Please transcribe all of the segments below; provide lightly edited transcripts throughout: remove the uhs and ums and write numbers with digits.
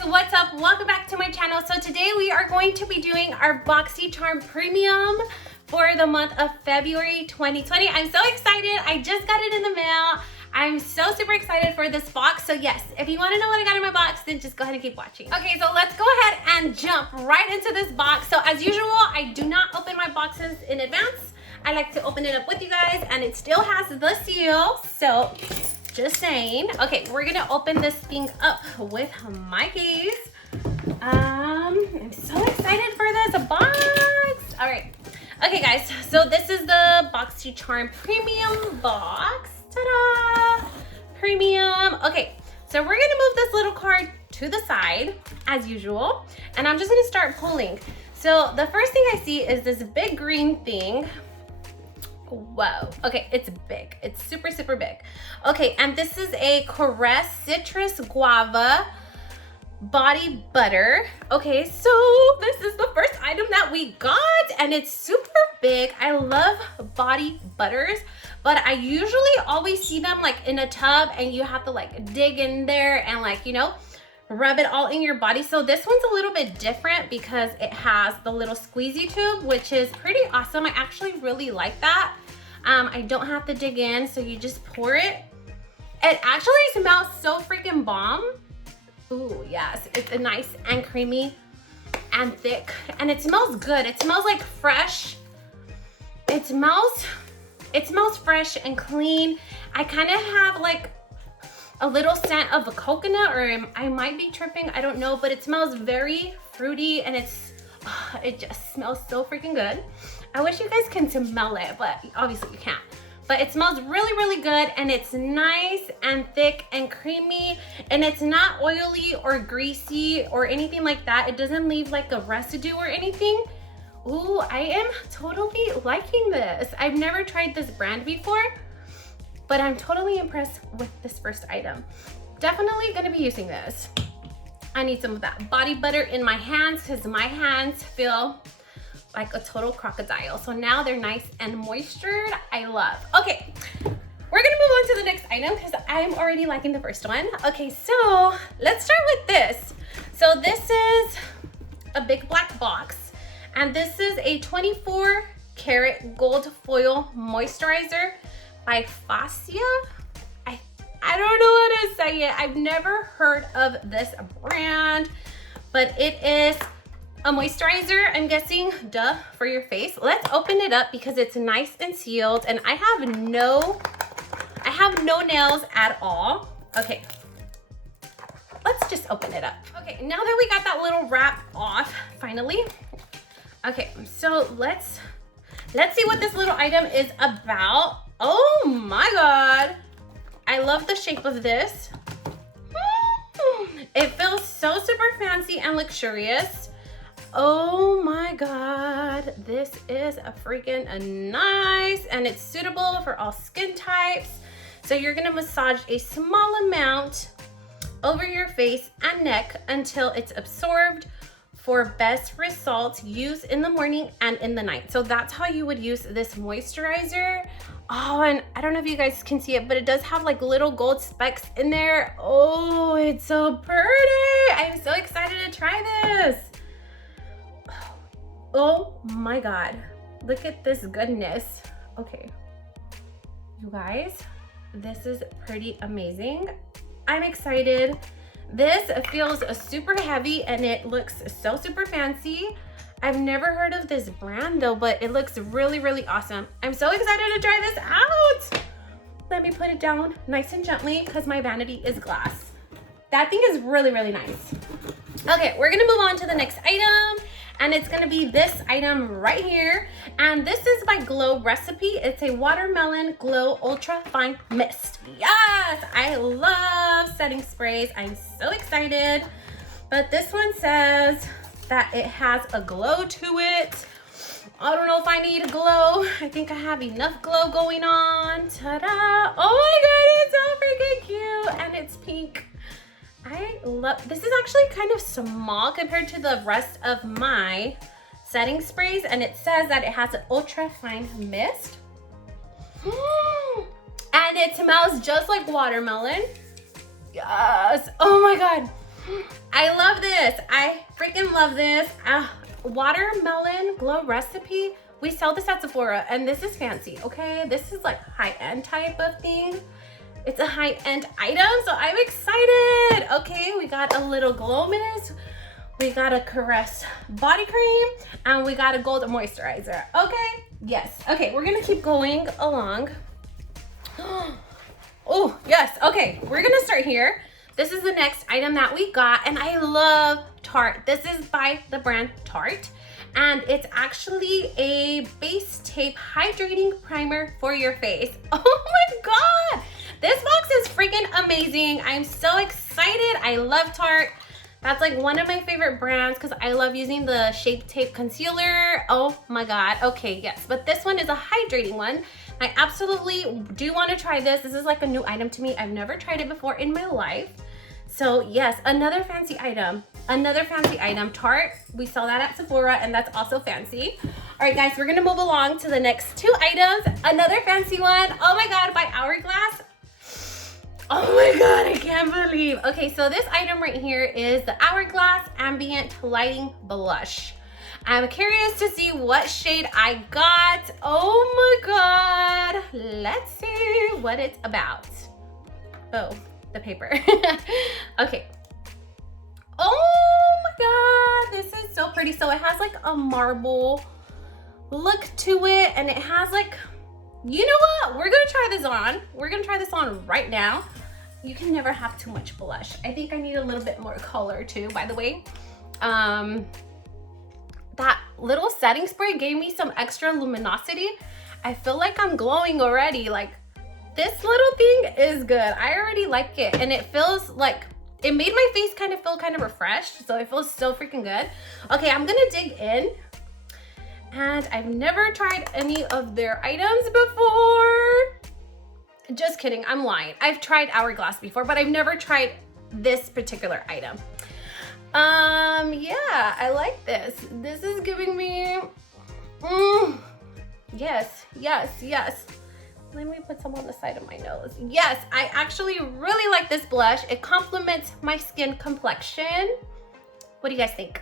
guys, what's up? Welcome back to my channel. So today we are going to be doing our Boxycharm Premium for the month of February 2020. I'm so excited. I just got it in the mail. I'm so super excited for this box. So yes, if you want to know what I got in my box, then just go ahead and keep watching. Okay, so let's go ahead and jump right into this box. So as usual, I do not open my boxes in advance. I like to open it up with you guys, and it still has the seal. So just saying. Okay, we're gonna open this thing up with my keys. I'm so excited for this box. All right. Okay, guys. So this is the Boxycharm Premium box. Ta-da! Premium. Okay, so we're gonna move this little card to the side as usual, and I'm just gonna start pulling. So the first thing I see is this big green thing. Whoa. Okay, it's big. It's super, super big. Okay, and this is a Korres Citrus Guava Body Butter. Okay, so this is the first item that we got, and it's super big. I love body butters, but I usually always see them like in a tub, and you have to like dig in there and like, you know, rub it all in your body. So this one's a little bit different because it has the little squeezy tube, which is pretty awesome. I actually really like that. I don't have to dig in, so you just pour it. It actually smells so freaking bomb. Ooh, yes, it's nice and creamy and thick, and it smells good. It smells like fresh. It smells fresh and clean. I kind of have like a little scent of a coconut, or I might be tripping, I don't know, but it smells very fruity, and it just smells so freaking good. I wish you guys can smell it, but obviously you can't. But it smells really, really good, and it's nice and thick and creamy, and it's not oily or greasy or anything like that. It doesn't leave like a residue or anything. Ooh, I am totally liking this. I've never tried this brand before, but I'm totally impressed with this first item. Definitely gonna be using this. I need some of that body butter in my hands because my hands feel like a total crocodile. So now they're nice and moistured. I love. Okay, we're gonna move on to the next item because I'm already liking the first one. Okay, so let's start with this. So this is a big black box, and this is a 24 karat gold foil moisturizer by Faccia. I don't know how to say it. I've never heard of this brand, but it is a moisturizer, I'm guessing, duh, for your face. Let's open it up because it's nice and sealed, and I have no nails at all. Okay, let's just open it up. Okay, now that we got that little wrap off, finally. Okay, so let's see what this little item is about. Oh my God. I love the shape of this. It feels so super fancy and luxurious. Oh my God, this is a freaking nice, and it's suitable for all skin types. So you're gonna massage a small amount over your face and neck until it's absorbed for best results. Use in the morning and in the night. So that's how you would use this moisturizer. Oh, and I don't know if you guys can see it, but it does have like little gold specks in there. Oh, it's so pretty. I'm so excited to try this. Oh my God, look at this goodness. Okay, you guys, this is pretty amazing. I'm excited. This feels super heavy, and it looks so super fancy. I've never heard of this brand though, but it looks really, really awesome. I'm so excited to try this out. Let me put it down nice and gently because my vanity is glass. That thing is really, really nice. Okay, we're gonna move on to the next item, and it's gonna be this item right here. And this is by Glow Recipe. It's a Watermelon Glow Ultra Fine Mist. Yes, I love setting sprays. I'm so excited. But this one says that it has a glow to it. I don't know if I need a glow. I think I have enough glow going on. Ta-da! Oh my God, it's so freaking cute, and it's pink. I love, this is actually kind of small compared to the rest of my setting sprays, and it says that it has an ultra fine mist. And it smells just like watermelon. Yes. Oh my God. I love this. I freaking love this. Watermelon glow recipe. We sell this at Sephora and this is fancy, okay? This is like high-end type of thing. It's a high-end item, so I'm excited. Okay, we got a little glow mist. We got a Korres body cream and we got a gold moisturizer. Okay, yes. Okay, we're gonna keep going along. Oh, yes. Okay, we're gonna start here. This is the next item that we got and I love Tarte. This is by the brand Tarte and it's actually a base tape hydrating primer for your face. Oh my God. This box is freaking amazing. I'm so excited. I love Tarte. That's like one of my favorite brands because I love using the Shape Tape Concealer. Oh my God. Okay, yes. But this one is a hydrating one. I absolutely do want to try this. This is like a new item to me. I've never tried it before in my life. So yes, another fancy item. Another fancy item. Tarte, we sell that at Sephora and that's also fancy. All right, guys, we're going to move along to the next two items. Another fancy one. Oh my God, by Hourglass. Oh my God, I can't believe. Okay, so this item right here is the Hourglass Ambient Lighting Blush. I'm curious to see what shade I got. Oh my God. Let's see what it's about. Oh, the paper. Okay. Oh my God, this is so pretty. So it has like a marble look to it and it has like, you know what? We're gonna try this on. We're gonna try this on right now. You can never have too much blush. I think I need a little bit more color too, by the way. That little setting spray gave me some extra luminosity. I feel like I'm glowing already. Like this little thing is good. I already like it and it feels like, it made my face kind of feel kind of refreshed. So it feels so freaking good. Okay, I'm gonna dig in. And I've never tried any of their items before. Just kidding, I'm lying. I've tried Hourglass before, but I've never tried this particular item. Yeah, I like this. This is giving me, yes, yes, yes. Let me put some on the side of my nose. Yes, I actually really like this blush. It complements my skin complexion. What do you guys think?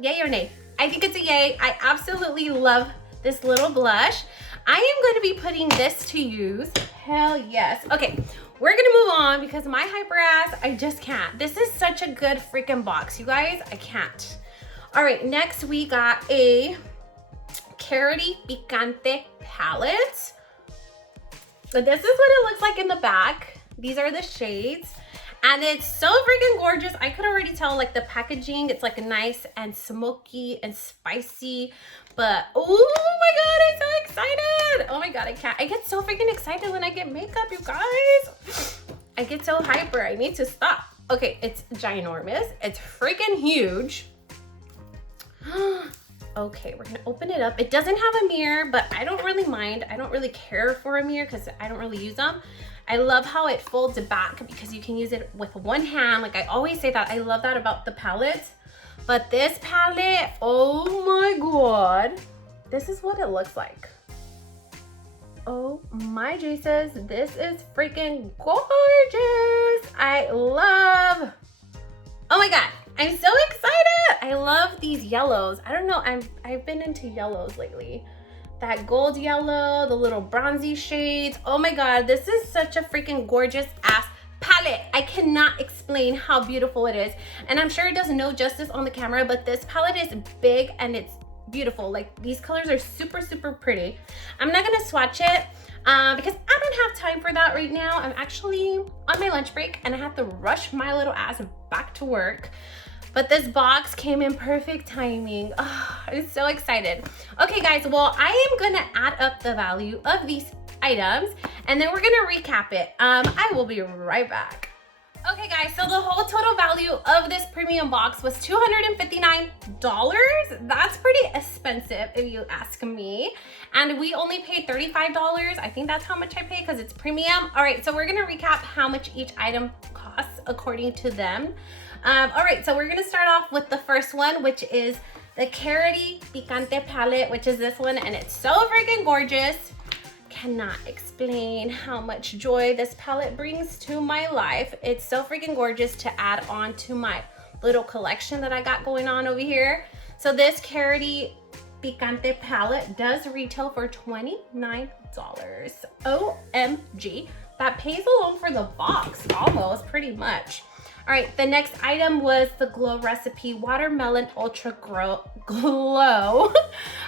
Yay or nay? I think it's a yay. I absolutely love this little blush. I am going to be putting this to use. Hell yes. Okay, we're gonna move on because my hyper ass, I just can't. This is such a good freaking box, you guys. I can't. All right, next we got a Karity Picante palette. So this is what it looks like in the back. These are the shades. And it's so freaking gorgeous. I could already tell like the packaging, it's like nice and smoky and spicy. But oh my God, I'm so excited. Oh my God, I can't. I get so freaking excited when I get makeup, you guys. I get so hyper, I need to stop. Okay, it's ginormous. It's freaking huge. Okay, we're gonna open it up. It doesn't have a mirror, but I don't really mind. I don't really care for a mirror because I don't really use them. I love how it folds back because you can use it with one hand. Like I always say that, I love that about the palette. But this palette, oh my God, this is what it looks like. Oh my Jesus, this is freaking gorgeous. I love, oh my God, I'm so excited. I love these yellows. I don't know, I've been into yellows lately. That gold yellow, the little bronzy shades. Oh my God, this is such a freaking gorgeous ass palette. I cannot explain how beautiful it is. And I'm sure it does no justice on the camera, but this palette is big and it's beautiful. Like these colors are super, super pretty. I'm not gonna swatch it because I don't have time for that right now. I'm actually on my lunch break and I have to rush my little ass back to work. But this box came in perfect timing. Oh, I'm so excited. Okay guys, well, I am gonna add up the value of these items and then we're gonna recap it. I will be right back. Okay guys, so the whole total value of this premium box was $259. That's pretty expensive if you ask me. And we only paid $35. I think that's how much I paid because it's premium. All right, so we're gonna recap how much each item costs according to them. All right, so we're gonna start off with the first one, which is the Karity Picante palette, which is this one, and it's so freaking gorgeous. cannot explain how much joy this palette brings to my life. It's so freaking gorgeous to add on to my little collection that I got going on over here. So this Karity Picante palette does retail for $29. OMG. That pays alone for the box, almost, pretty much. All right, the next item was the Glow Recipe Watermelon Ultra Glow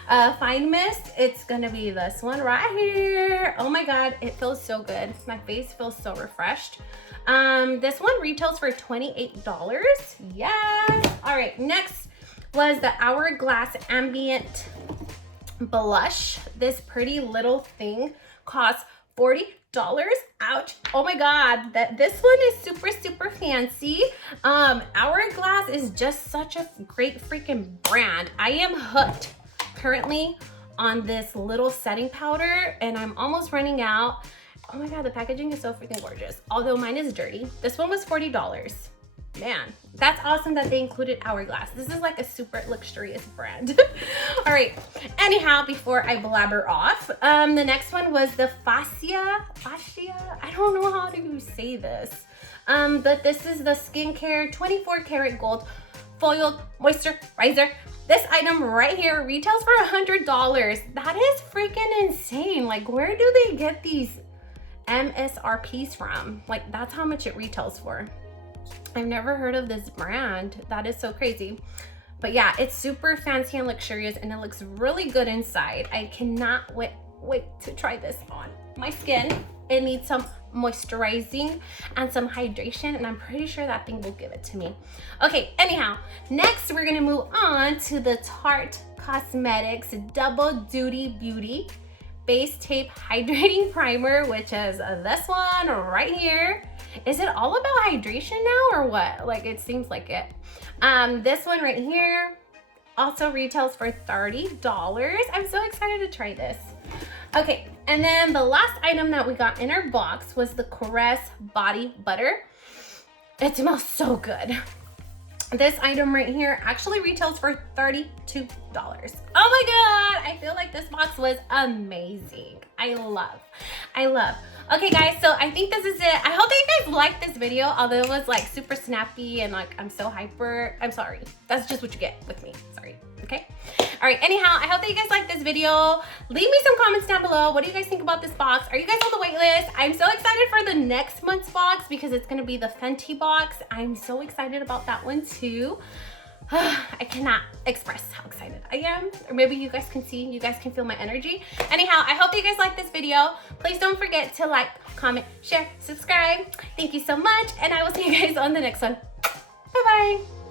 Fine Mist. It's gonna be this one right here. Oh my God, it feels so good. My face feels so refreshed. This one retails for $28. Yes. All right, next was the Hourglass Ambient Blush. This pretty little thing costs $40. Ouch. Oh my God, this one is super fancy. Hourglass is just such a great freaking brand. I am hooked currently on this little setting powder and I'm almost running out. Oh my God, the packaging is so freaking gorgeous. Although mine is dirty. This one was $40. Man, that's awesome that they included Hourglass. This is like a super luxurious brand. All right, anyhow, before I blabber off, the next one was the Faccia, I don't know how to say this, but this is the skincare 24 karat gold foiled moisturizer. This item right here retails for $100. That is freaking insane. Like, where do they get these MSRPs from? Like, that's how much it retails for. I've never heard of this brand. That is so crazy. But yeah, it's super fancy and luxurious and it looks really good inside. I cannot wait to try this on my skin. It needs some moisturizing and some hydration and I'm pretty sure that thing will give it to me. Okay, anyhow, next we're gonna move on to the Tarte Cosmetics Double Duty Beauty Base Tape Hydrating Primer, which is this one right here. Is it all about hydration now or what? Like, it seems like it. This one right here also retails for $30. I'm so excited to try this. Okay, and then the last item that we got in our box was the Korres Body Butter. It smells so good. This item right here actually retails for $32. Oh my God, I feel like this box was amazing. I love. Okay guys, so I think this is it. I hope that you guys liked this video, although it was like super snappy and like I'm so hyper. I'm sorry. That's just what you get with me. Sorry. Okay. All right. Anyhow, I hope that you guys liked this video. Leave me some comments down below. What do you guys think about this box? Are you guys on the wait list? I'm so excited for the next month's box because it's going to be the Fenty box. I'm so excited about that one too. I cannot express how excited I am, or maybe you guys can see, you guys can feel my energy. Anyhow, I hope that you guys like this video. Please don't forget to like, comment, share, subscribe. Thank you so much, and I will see you guys on the next one. Bye-bye.